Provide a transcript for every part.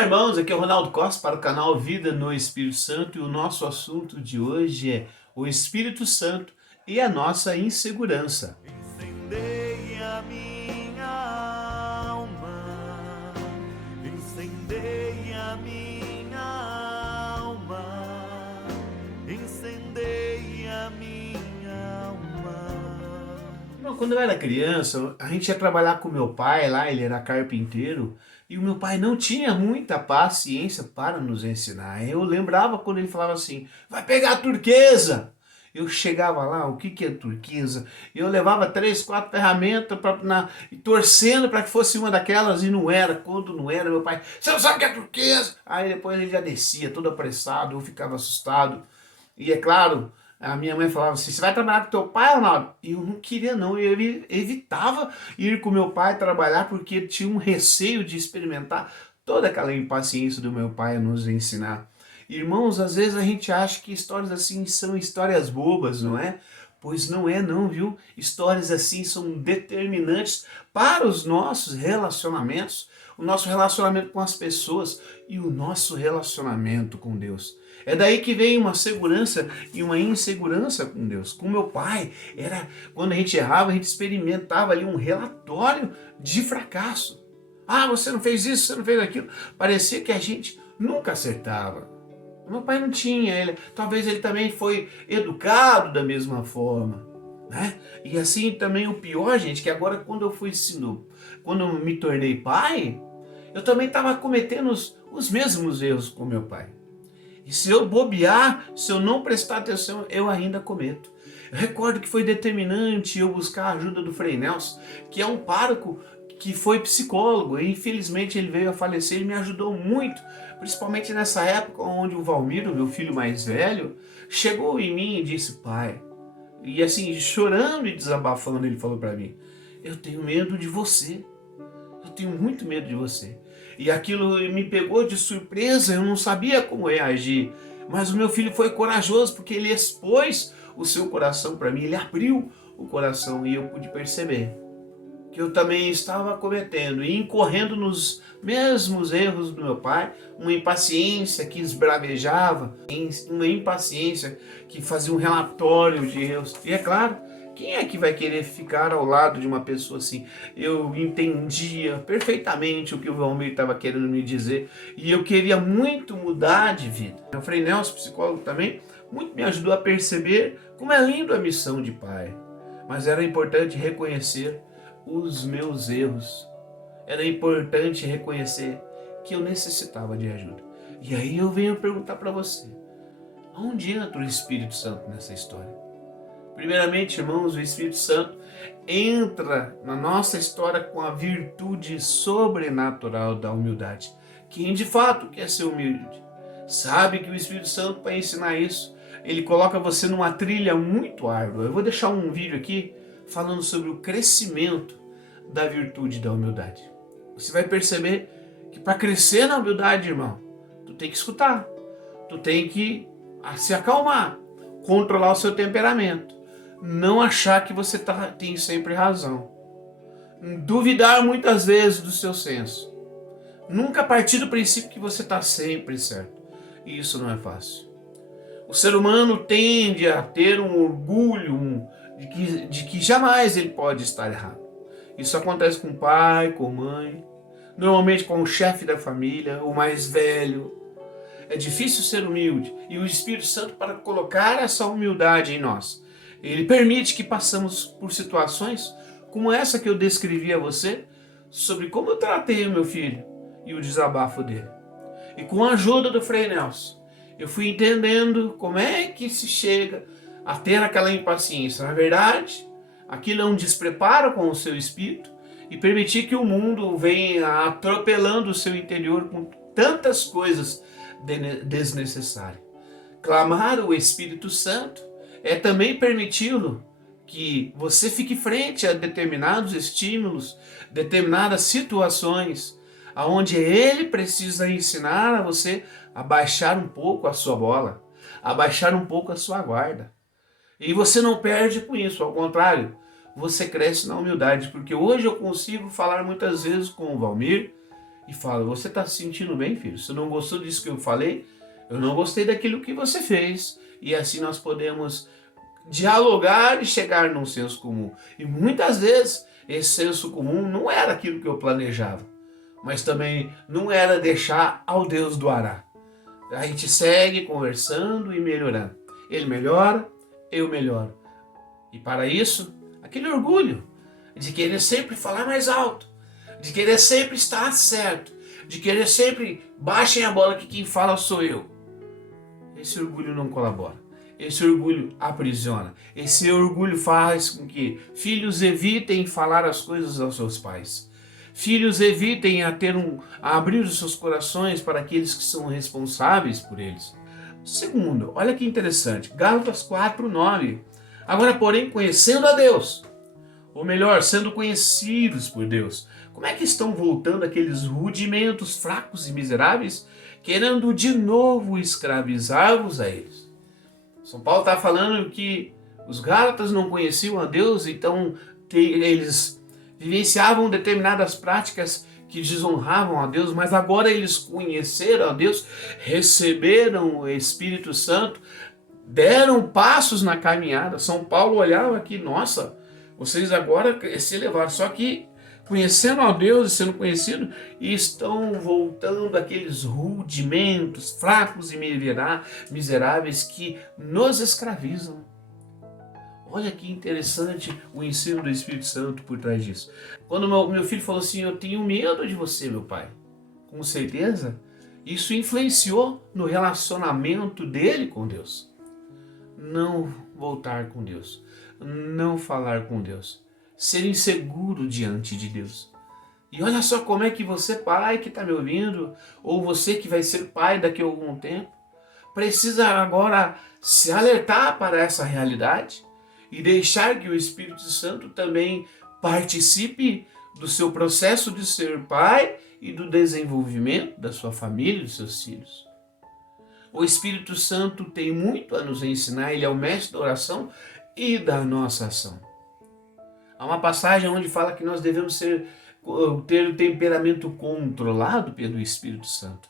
Olá, irmãos, aqui é o Ronaldo Costa para o canal Vida no Espírito Santo e o nosso assunto de hoje é o Espírito Santo e a nossa insegurança. Incendeia minha alma, incendeia minha alma, incendeia minha alma. Não, quando eu era criança, a gente ia trabalhar com meu pai lá, ele era carpinteiro, e o meu pai não tinha muita paciência para nos ensinar. Eu lembrava quando ele falava assim, vai pegar a turquesa. Eu chegava lá, o que que é turquesa? Eu levava 3, 4 ferramentas e torcendo para que fosse uma daquelas e não era. Quando não era, meu pai, você não sabe o que é turquesa? Aí depois ele já descia, todo apressado, eu ficava assustado. E é claro, a minha mãe falava assim, você vai trabalhar com teu pai, Ronaldo? E eu não queria não, eu evitava ir com meu pai trabalhar porque tinha um receio de experimentar toda aquela impaciência do meu pai a nos ensinar. Irmãos, às vezes a gente acha que histórias assim são histórias bobas, não é? Pois não é não, viu? Histórias assim são determinantes para os nossos relacionamentos, o nosso relacionamento com as pessoas e o nosso relacionamento com Deus. É daí que vem uma segurança e uma insegurança com Deus. Com meu pai, era quando a gente errava, a gente experimentava ali um relatório de fracasso. Ah, você não fez isso, você não fez aquilo. Parecia que a gente nunca acertava. Meu pai não tinha, talvez ele também foi educado da mesma forma, né? E assim também o pior, gente, que agora quando eu fui ensinou, quando eu me tornei pai, eu também estava cometendo os mesmos erros com meu pai. E se eu bobear, se eu não prestar atenção, eu ainda cometo. Eu recordo que foi determinante eu buscar a ajuda do Frei Nelson, que é um pároco que foi psicólogo, e infelizmente ele veio a falecer, ele me ajudou muito, principalmente nessa época onde o Valmiro, meu filho mais velho, chegou em mim e disse, pai, e assim, chorando e desabafando, ele falou para mim, eu tenho medo de você, eu tenho muito medo de você. E aquilo me pegou de surpresa, eu não sabia como reagir. Mas o meu filho foi corajoso porque ele expôs o seu coração para mim, ele abriu o coração e eu pude perceber que eu também estava cometendo e incorrendo nos mesmos erros do meu pai, uma impaciência que esbravejava, uma impaciência que fazia um relatório de erros. E é claro, quem é que vai querer ficar ao lado de uma pessoa assim? Eu entendia perfeitamente o que o Valmir estava querendo me dizer e eu queria muito mudar de vida. O Frei Nelson, psicólogo também, muito me ajudou a perceber como é lindo a missão de pai. Mas era importante reconhecer os meus erros. Era importante reconhecer que eu necessitava de ajuda. E aí eu venho perguntar para você, onde entra o Espírito Santo nessa história? Primeiramente, irmãos, o Espírito Santo entra na nossa história com a virtude sobrenatural da humildade. Quem de fato quer ser humilde, sabe que o Espírito Santo, para ensinar isso, ele coloca você numa trilha muito árdua. Eu vou deixar um vídeo aqui falando sobre o crescimento da virtude da humildade. Você vai perceber que para crescer na humildade, irmão, tu tem que escutar, tu tem que se acalmar, controlar o seu temperamento, não achar que você tem sempre razão, duvidar muitas vezes do seu senso, nunca partir do princípio que você está sempre certo. E isso não é fácil. O ser humano tende a ter um orgulho de que jamais ele pode estar errado. Isso acontece com o pai, com a mãe, normalmente com o chefe da família, o mais velho. É difícil ser humilde e o Espírito Santo, para colocar essa humildade em nós, ele permite que passamos por situações como essa que eu descrevi a você, sobre como eu tratei o meu filho e o desabafo dele. E com a ajuda do Frei Nelson, eu fui entendendo como é que se chega a ter aquela impaciência. Na verdade, aquilo é um despreparo com o seu espírito e permitir que o mundo venha atropelando o seu interior com tantas coisas desnecessárias. Clamar o Espírito Santo é também permiti-lo que você fique frente a determinados estímulos, determinadas situações, aonde ele precisa ensinar a você a baixar um pouco a sua bola, a baixar um pouco a sua guarda. E você não perde com isso, ao contrário, você cresce na humildade, porque hoje eu consigo falar muitas vezes com o Valmir e fala: você está se sentindo bem, filho? Você não gostou disso que eu falei? Eu não gostei daquilo que você fez. E assim nós podemos dialogar e chegar num senso comum. E muitas vezes esse senso comum não era aquilo que eu planejava, mas também não era deixar ao Deus do Ará. A gente segue conversando e melhorando. Ele melhora, eu melhoro. E para isso, aquele orgulho de querer sempre falar mais alto, de querer sempre estar certo, de querer sempre baixem a bola que quem fala sou eu. Esse orgulho não colabora. Esse orgulho aprisiona. Esse orgulho faz com que filhos evitem falar as coisas aos seus pais. Filhos evitem a abrir os seus corações para aqueles que são responsáveis por eles. Segundo, olha que interessante, Gálatas 4:9. Agora, porém, conhecendo a Deus, ou melhor, sendo conhecidos por Deus, como é que estão voltando aqueles rudimentos fracos e miseráveis, querendo de novo escravizar-vos a eles? São Paulo está falando que os Gálatas não conheciam a Deus, então eles vivenciavam determinadas práticas que desonravam a Deus, mas agora eles conheceram a Deus, receberam o Espírito Santo, deram passos na caminhada. São Paulo olhava aqui, nossa, vocês agora se elevaram, só que conhecendo a Deus e sendo conhecido, estão voltando aqueles rudimentos fracos e miseráveis que nos escravizam. Olha que interessante o ensino do Espírito Santo por trás disso. Quando meu filho falou assim: eu tenho medo de você, meu pai, com certeza, isso influenciou no relacionamento dele com Deus. Não voltar com Deus, não falar com Deus, ser inseguro diante de Deus. E olha só como é que você, pai que está me ouvindo, ou você que vai ser pai daqui a algum tempo, precisa agora se alertar para essa realidade e deixar que o Espírito Santo também participe do seu processo de ser pai e do desenvolvimento da sua família e dos seus filhos. O Espírito Santo tem muito a nos ensinar, ele é o mestre da oração e da nossa ação. Há uma passagem onde fala que nós devemos ter o temperamento controlado pelo Espírito Santo.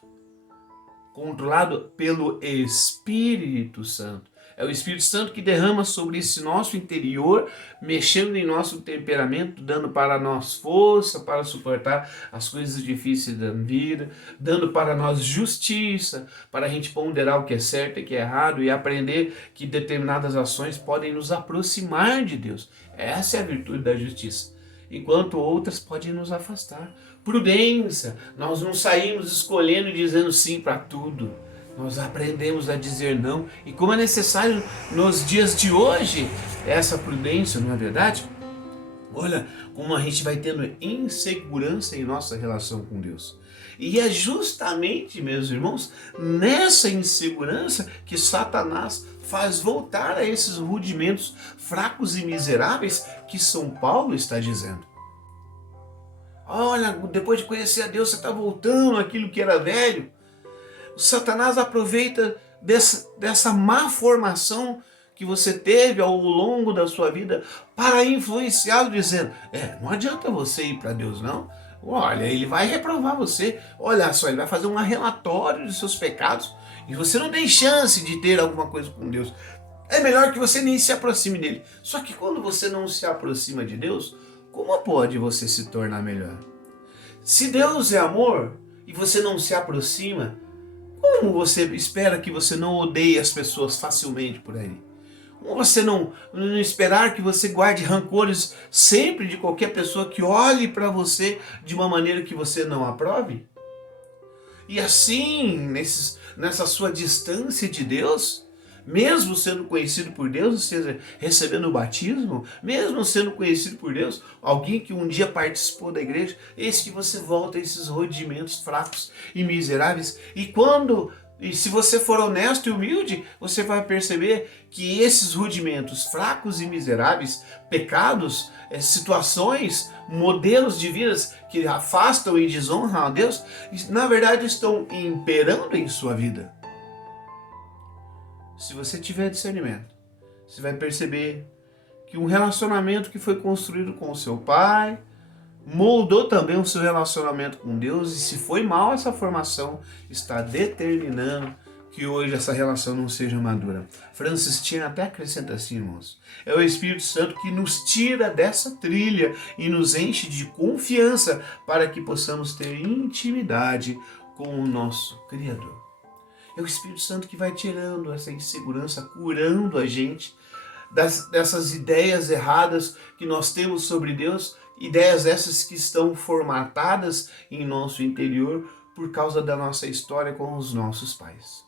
Controlado pelo Espírito Santo. É o Espírito Santo que derrama sobre esse nosso interior, mexendo em nosso temperamento, dando para nós força para suportar as coisas difíceis da vida, dando para nós justiça, para a gente ponderar o que é certo e o que é errado e aprender que determinadas ações podem nos aproximar de Deus. Essa é a virtude da justiça, enquanto outras podem nos afastar. Prudência, nós não saímos escolhendo e dizendo sim para tudo. Nós aprendemos a dizer não. E como é necessário nos dias de hoje essa prudência, não é verdade? Olha como a gente vai tendo insegurança em nossa relação com Deus. E é justamente, meus irmãos, nessa insegurança que Satanás faz voltar a esses rudimentos fracos e miseráveis que São Paulo está dizendo. Olha, depois de conhecer a Deus, você está voltando àquilo que era velho. O Satanás aproveita dessa má formação que você teve ao longo da sua vida para influenciá-lo, dizendo: não adianta você ir para Deus, não. Olha, ele vai reprovar você. Olha só, ele vai fazer um relatório dos seus pecados e você não tem chance de ter alguma coisa com Deus. É melhor que você nem se aproxime dele. Só que quando você não se aproxima de Deus, como pode você se tornar melhor? Se Deus é amor e você não se aproxima, como você espera que você não odeie as pessoas facilmente por aí? Como você não esperar que você guarde rancores sempre de qualquer pessoa que olhe para você de uma maneira que você não aprove? E assim, nessa sua distância de Deus, mesmo sendo conhecido por Deus, ou seja, recebendo o batismo, mesmo sendo conhecido por Deus, alguém que um dia participou da igreja, eis que você volta a esses rudimentos fracos e miseráveis. E se você for honesto e humilde, você vai perceber que esses rudimentos fracos e miseráveis, pecados, situações, modelos de vidas que afastam e desonram a Deus, na verdade estão imperando em sua vida. Se você tiver discernimento, você vai perceber que um relacionamento que foi construído com o seu pai, moldou também o seu relacionamento com Deus, e se foi mal essa formação, está determinando que hoje essa relação não seja madura. Francis Chan até acrescenta assim, irmãos: é o Espírito Santo que nos tira dessa trilha e nos enche de confiança para que possamos ter intimidade com o nosso Criador. É o Espírito Santo que vai tirando essa insegurança, curando a gente dessas ideias erradas que nós temos sobre Deus, ideias essas que estão formatadas em nosso interior por causa da nossa história com os nossos pais.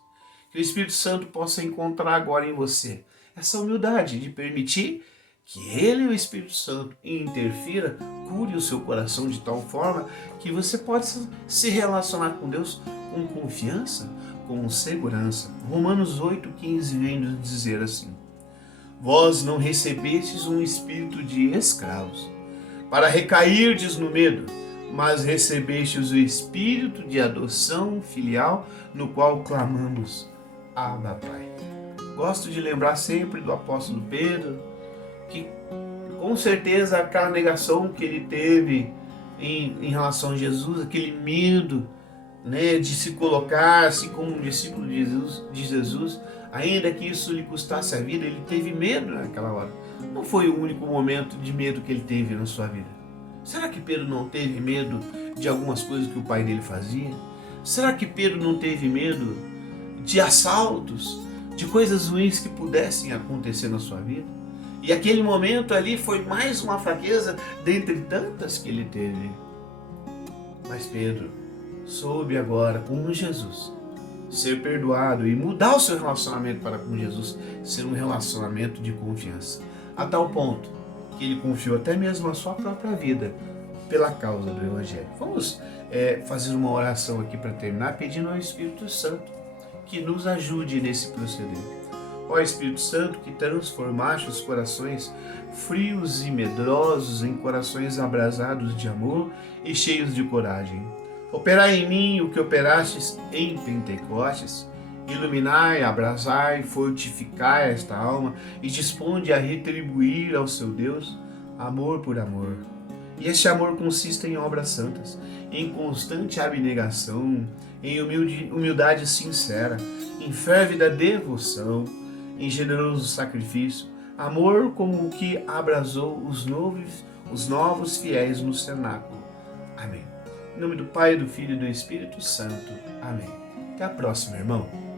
Que o Espírito Santo possa encontrar agora em você essa humildade de permitir que Ele, o Espírito Santo, interfira, cure o seu coração de tal forma que você possa se relacionar com Deus com confiança, com segurança. Romanos 8,15 vem nos dizer assim: vós não recebestes um espírito de escravos, para recairdes no medo, mas recebestes o espírito de adoção filial, no qual clamamos: Abba, Pai. Gosto de lembrar sempre do apóstolo Pedro, que com certeza aquela negação que ele teve em relação a Jesus, aquele medo, né, de se colocar assim como um discípulo de Jesus, ainda que isso lhe custasse a vida, ele teve medo naquela hora. Não foi o único momento de medo que ele teve na sua vida. Será que Pedro não teve medo de algumas coisas que o pai dele fazia? Será que Pedro não teve medo de assaltos, de coisas ruins que pudessem acontecer na sua vida? E aquele momento ali foi mais uma fraqueza dentre tantas que ele teve. Mas Pedro soube agora, com Jesus, ser perdoado e mudar o seu relacionamento para com Jesus, ser um relacionamento de confiança, a tal ponto que ele confiou até mesmo a sua própria vida pela causa do Evangelho. Vamos fazer uma oração aqui para terminar, pedindo ao Espírito Santo que nos ajude nesse proceder. Ó Espírito Santo, que transformaste os corações frios e medrosos em corações abrasados de amor e cheios de coragem. Operai em mim o que operastes em Pentecostes. Iluminai, abrasai, fortificai esta alma e disponde a retribuir ao seu Deus amor por amor. E este amor consiste em obras santas, em constante abnegação, em humildade sincera, em férvida devoção, em generoso sacrifício, amor como o que abrasou os novos fiéis no cenáculo. Amém. Em nome do Pai, do Filho e do Espírito Santo. Amém. Até a próxima, irmão.